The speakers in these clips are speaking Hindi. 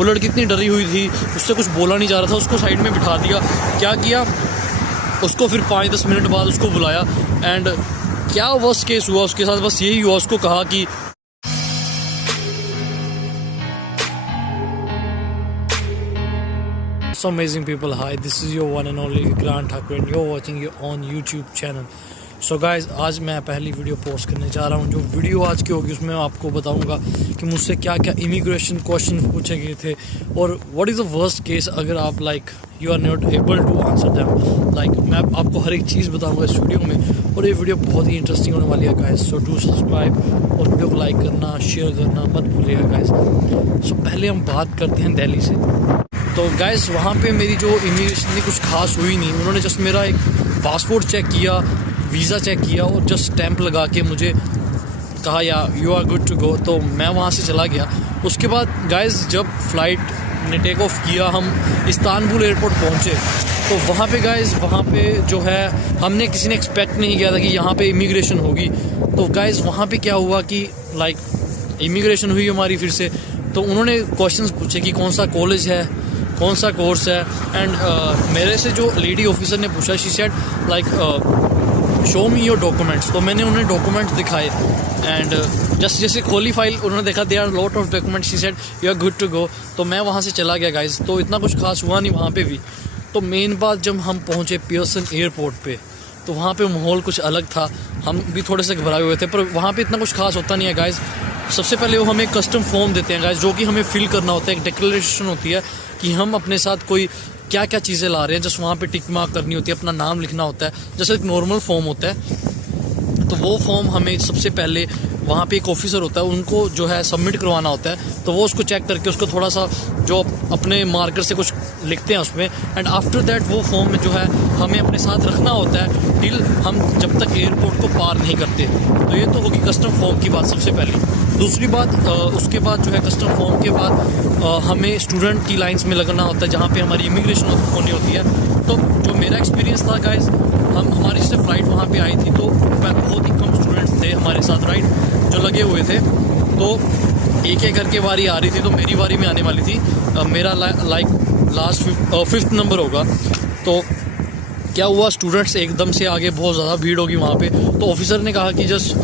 वो लड़की इतनी डरी हुई थी, उससे कुछ बोला नहीं जा रहा था, उसको साइड में बिठा दिया। क्या किया, उसको फिर 5-10 मिनट बाद उसको बुलाया एंड क्या वर्स्ट केस हुआ उसके साथ, बस यही हुआ, उसको कहा कि So amazing people, hi, this is your one and only Vikrant Thakur and you're watching it on YouTube channel. So guys, आज मैं पहली वीडियो पोस्ट करने जा रहा हूँ। जो वीडियो आज की होगी उसमें मैं आपको बताऊंगा कि मुझसे क्या क्या इमिग्रेशन क्वेश्चन पूछे गए थे और what is the worst case अगर आप you are not able to answer them. मैं आपको हर एक चीज़ बताऊंगा इस वीडियो में और ये वीडियो बहुत ही इंटरेस्टिंग होने वाली है गाइस। सो डू सब्सक्राइब और वीडियो को लाइक करना, शेयर करना मत भूलिएगा गाइस। सो पहले हम बात करते हैं दिल्ली से। तो गाइस वहाँ पे मेरी जो इमिग्रेशन थी कुछ खास हुई नहीं। उन्होंने जस्ट मेरा एक पासपोर्ट चेक किया, वीज़ा चेक किया और जस्ट स्टैंप लगा के मुझे कहा या you are good to go. तो मैं वहाँ से चला गया। उसके बाद गाइस जब फ़्लाइट ने टेक ऑफ किया, हम इस्तांबुल एयरपोर्ट पहुँचे तो वहाँ पे गाइस वहाँ पे जो है हमने किसी ने एक्सपेक्ट नहीं किया था कि यहाँ पे इमिग्रेशन होगी। तो गाइस वहाँ पे क्या हुआ कि इमिग्रेशन हुई हमारी फिर से। तो उन्होंने क्वेश्चंस पूछे कि कौन सा कॉलेज है, कौन सा कोर्स है एंड मेरे से जो लेडी ऑफिसर ने पूछा, she said show me your documents. तो मैंने उन्हें डॉक्यूमेंट्स दिखाए एंड जैसे खोली फाइल उन्होंने देखा there are lot of documents, she said you are good to go. तो मैं वहाँ से चला गया गाइज। तो इतना कुछ खास हुआ नहीं वहाँ पे भी। तो मेन बात जब हम पहुँचे पियर्सन एयरपोर्ट पे तो वहाँ पे माहौल कुछ अलग था। हम भी थोड़े से घबराए हुए थे पर वहाँ पे इतना कुछ खास होता नहीं है गाइज। सबसे पहले वो हमें कस्टम फॉर्म देते हैं गाइज जो कि हमें फिल करना होता है। एक डिक्लेरेशन होती है कि हम अपने साथ कोई क्या क्या चीज़ें ला रहे हैं। जस्ट वहाँ पे टिक मार्क करनी होती है, अपना नाम लिखना होता है, जैसे एक नॉर्मल फॉर्म होता है। तो वो फॉर्म हमें सबसे पहले वहाँ पे एक ऑफिसर होता है, उनको जो है सबमिट करवाना होता है। तो वो उसको चेक करके उसको थोड़ा सा जो अपने मार्कर से कुछ लिखते हैं उसमें एंड आफ्टर दैट वो फॉर्म में जो है हमें अपने साथ रखना होता है टिल हम जब तक एयरपोर्ट को पार नहीं करते। तो ये तो होगी कस्टम फॉर्म की बात सबसे पहले। दूसरी बात उसके बाद जो है कस्टम फॉर्म के बाद हमें स्टूडेंट की लाइंस में लगना होता है जहाँ पे हमारी इमिग्रेशन होनी होती है। तो जो मेरा एक्सपीरियंस था गाइज, हमारी से फ्लाइट वहाँ पे आई थी तो बहुत ही कम स्टूडेंट्स थे हमारे साथ राइट जो लगे हुए थे। तो एक एक करके बारी आ रही थी। तो मेरी बारी में आने वाली थी, मेरा लास्ट 5th नंबर होगा। तो क्या हुआ, स्टूडेंट्स एकदम से आगे, बहुत ज़्यादा भीड़ होगी वहाँ पे। तो ऑफिसर ने कहा कि जस्ट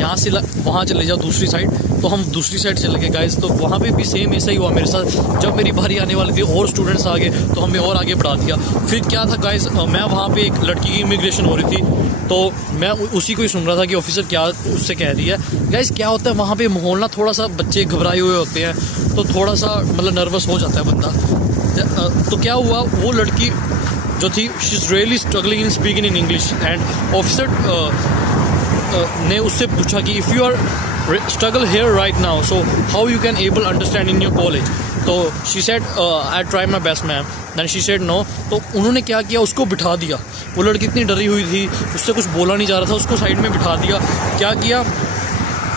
यहाँ से वहाँ चले जाओ दूसरी साइड। तो हम दूसरी साइड चले गए गाइस। तो वहाँ पे भी सेम ऐसा ही हुआ मेरे साथ। जब मेरी बारी आने वाली थी और स्टूडेंट्स आ गए तो हमें और आगे बढ़ा दिया। फिर क्या था गाइस, मैं वहाँ पे एक लड़की की इमिग्रेशन हो रही थी तो मैं उसी को ही सुन रहा था कि ऑफिसर क्या उससे कह रही है। गाइस क्या होता है वहाँ पे माहौल ना थोड़ा सा, बच्चे घबराए हुए होते हैं तो थोड़ा सा नर्वस हो जाता है बंदा। तो क्या हुआ, वो लड़की जो थी she is really struggling in speaking in English and officer ने उससे पूछा कि if you are struggle here right now so how you can able understand in your college. तो she said I try my best ma'am. Then she said no. तो उन्होंने क्या किया, उसको बिठा दिया। वो लड़की इतनी डरी हुई थी, उससे कुछ बोला नहीं जा रहा था, उसको साइड में बिठा दिया। क्या किया,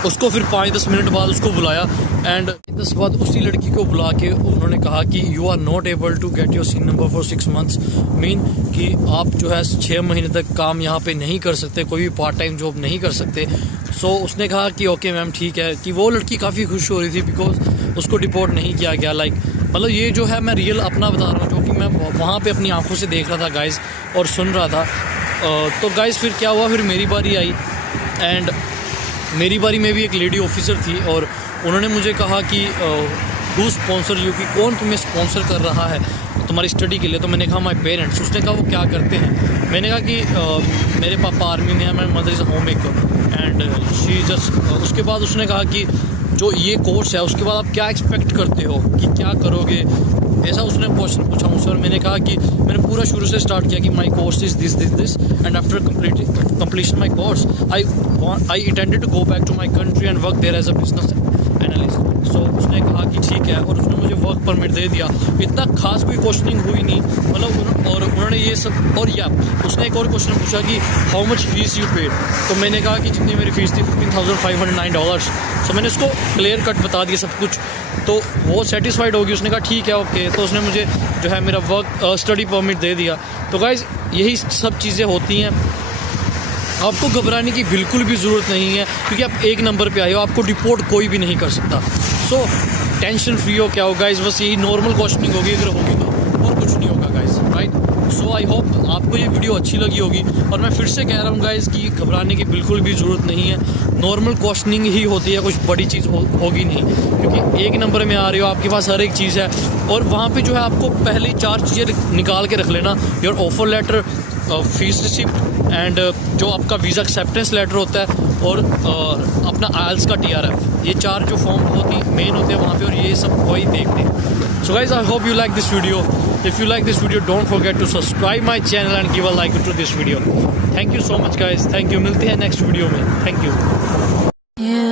उसको फिर 5-10 मिनट बाद उसको बुलाया एंड 10 बाद उसी लड़की को बुला के उन्होंने कहा कि you are not able to get your SIN number for 6 months. Mean कि आप जो है 6 महीने तक काम यहाँ पे नहीं कर सकते, कोई भी पार्ट टाइम जॉब नहीं कर सकते। सो उसने कहा कि ओके मैम ठीक है। कि वो लड़की काफ़ी खुश हो रही थी बिकॉज उसको डिपोर्ट नहीं किया गया। मतलब ये जो है मैं रियल अपना बता रहा हूँ जो कि मैं वहाँ पर अपनी आँखों से देख रहा था गाइज और सुन रहा था। तो गाइज फिर क्या हुआ, फिर मेरी बारी आई एंड मेरी बारी में भी एक लेडी ऑफिसर थी और उन्होंने मुझे कहा कि हु स्पॉन्सर यू, कि कौन तुम्हें स्पॉन्सर कर रहा है तुम्हारी स्टडी के लिए। तो मैंने कहा माय पेरेंट्स। उसने कहा वो क्या करते हैं। मैंने कहा कि मेरे पापा आर्मी में है, मेरी mother is a home maker and she just. उसके बाद उसने कहा कि जो ये कोर्स है उसके बाद आप क्या एक्सपेक्ट करते हो कि क्या करोगे, ऐसा उसने क्वेश्चन पूछा मुझसे। और मैंने कहा कि मैंने पूरा शुरू से स्टार्ट किया कि my course is this and after completion my course I intended to go back to my country and work there as a business analyst. So उसने कहा कि ठीक है और उसने मुझे वर्क परमिट दे दिया। इतना खास कोई क्वेश्चनिंग हुई नहीं मतलब। और उन्होंने ये सब और या उसने एक और क्वेश्चन पूछा कि how much fees you paid. तो मैंने कहा कि जितनी मेरी फ़ीस थी $15,509। सो मैंने उसको क्लियर कट बता दिया सब कुछ। तो वो सेटिस्फाइड होगी, उसने कहा ठीक है ओके। तो उसने मुझे जो है मेरा वर्क स्टडी परमिट दे दिया। तो गाइज़ यही सब चीज़ें होती हैं। आपको घबराने की बिल्कुल भी ज़रूरत नहीं है क्योंकि आप 1 नंबर पे आए हो, आपको डिपोर्ट कोई भी नहीं कर सकता। सो टेंशन फ्री हो क्या हो गाइस, बस यही नॉर्मल क्वेश्चनिंग होगी, अगर होगी तो, और कुछ नहीं होगा guys, right. So I hope आपको ये वीडियो अच्छी लगी होगी, और मैं फिर से कह रहा हूँ गाइस कि घबराने की बिल्कुल भी ज़रूरत नहीं है, नॉर्मल क्वेश्चनिंग ही होती है, कुछ बड़ी चीज़ होगी नहीं, क्योंकि एक नंबर में आ रहे हो, आपके पास हर एक चीज़ है। और वहाँ पे जो है आपको पहले 4 चीज़ें निकाल के रख लेना, your offer letter, fees receipt and जो आपका वीज़ा एक्सेप्टेंस लेटर होता है, और अपना आइल्स का TRF, ये 4 जो फॉर्म बहुत ही मेन होते हैं वहाँ पे, और ये सब वही देखते हैं। So guys I hope you like this video. If you like this video don't forget to subscribe my channel and give a like to this video. Thank you so much guys, thank you, मिलते हैं नेक्स्ट वीडियो में, थैंक यू।